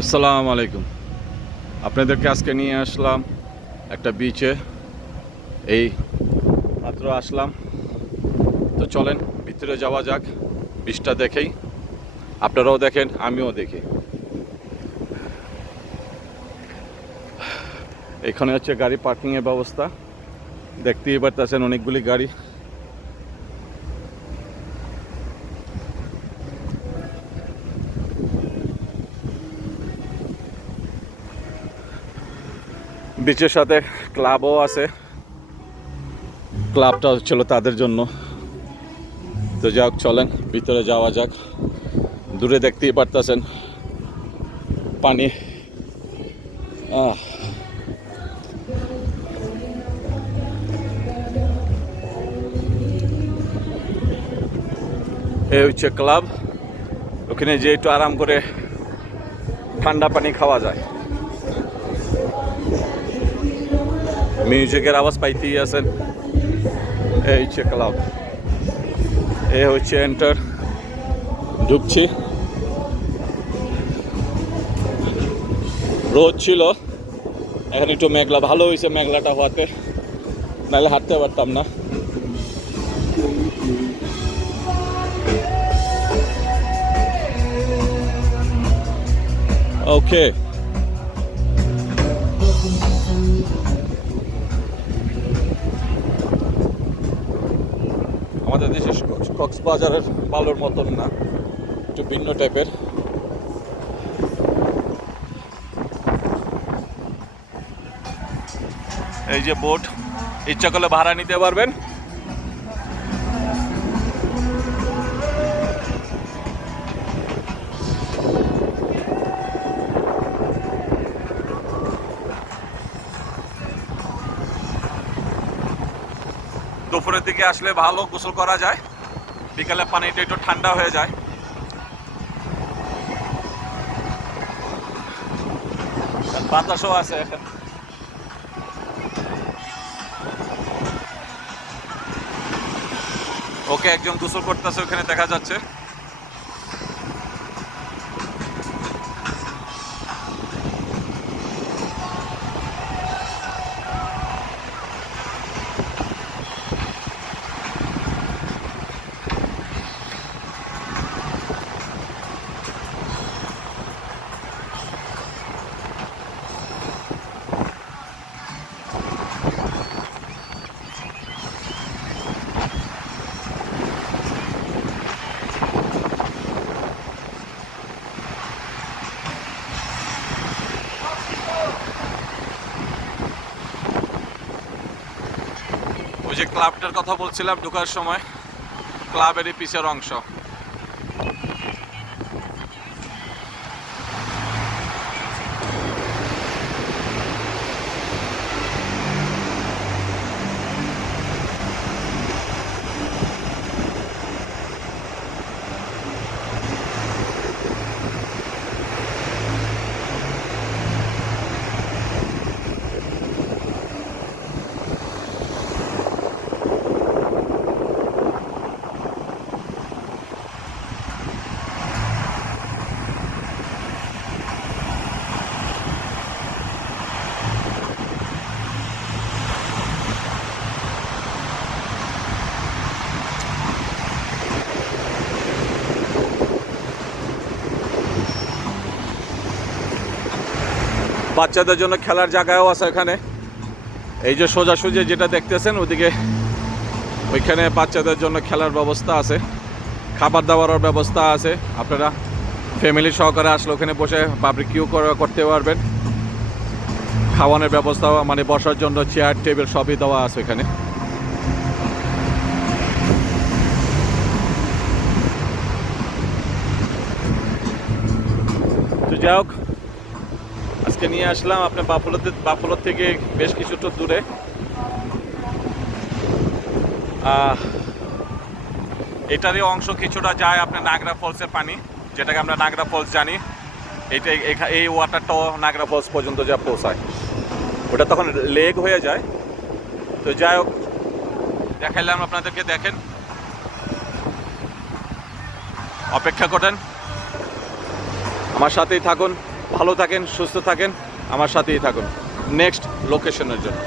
আসসালামু আলাইকুম। আপনাদেরকে আজকে নিয়ে আসলাম একটা বিচে। এই মাত্র আসলাম, তো চলেন ভিতরে যাওয়া যাক। বিচটা দেখেই আপনারাও দেখেন, আমিও দেখি। এখানে হচ্ছে গাড়ি পার্কিংয়ের ব্যবস্থা, দেখতেই পারতেছেন অনেকগুলি গাড়ি। বিচের সাথে ক্লাবও আছে, ক্লাবটা হচ্ছিল তাদের জন্য। তো যাক, চলেন ভিতরে যাওয়া যাক। দূরে দেখতেই পারতেছেন পানি। এই হচ্ছে ক্লাব। ওখানে যে একটু আরাম করে ঠান্ডা পানি খাওয়া যায়। মিউজিকের আওয়াজ পাইতেই আছেন। এই হচ্ছে ক্লাব, এ হচ্ছে এন্টার। ঢুকছি। রোদ ছিল, এখন একটু মেঘলা। ভালো হয়েছে মেঘলাটা হওয়াতে, নাহলে হাঁটতে পারতাম না। ওকে, আমাদের দেশে কক্সবাজারের বালুর মতন না, একটু ভিন্ন টাইপের। এই যে বোট, ইচ্ছা করলে ভাড়া নিতে পারবেন। দুপুরের দিকে আসলে ভালো গোসল করা যায়, বিকালে পানিটা একটু ঠান্ডা হয়ে যায়। বাতাসও আছে এখন। ওকে, একজন গোসল করতেছে ওখানে দেখা যাচ্ছে। ওই যে ক্লাবটার কথা বলছিলাম ঢোকার সময়, ক্লাবেরই পিছের অংশ। বাচ্চাদের জন্য খেলার জায়গাও আছে এখানে। এই যে সোজাসুজি যেটা দেখতেছেন ওদিকে, ওইখানে বাচ্চাদের জন্য খেলার ব্যবস্থা আছে, খাবার দাবারের ব্যবস্থা আছে। আপনারা ফ্যামিলি সহকারে আসলে ওখানে বসে বারবিকিউ করতে পারবেন। খাওয়ানোর ব্যবস্থা, মানে বসার জন্য চেয়ার টেবিল সবই দেওয়া আছে এখানে। তো যাই হোক, আজকে নিয়ে আসলাম আপনার বাফলোর থেকে বেশ কিছুটা দূরে। এটারই অংশ কিছুটা যায় আপনার নাগরা ফলসের পানি, যেটাকে আমরা নাগরা ফলস জানি। এই ওয়াটারটাও নাগরা ফলস পর্যন্ত যা পৌঁছায়, ওটা তখন লেক হয়ে যায়। তো যাই হোক, দেখাইলাম আপনাদেরকে। দেখেন, অপেক্ষা করেন, আমার সাথেই থাকুন। ভালো থাকেন, সুস্থ থাকেন, আমার সাথেই থাকুন নেক্সট লোকেশনের জন্য।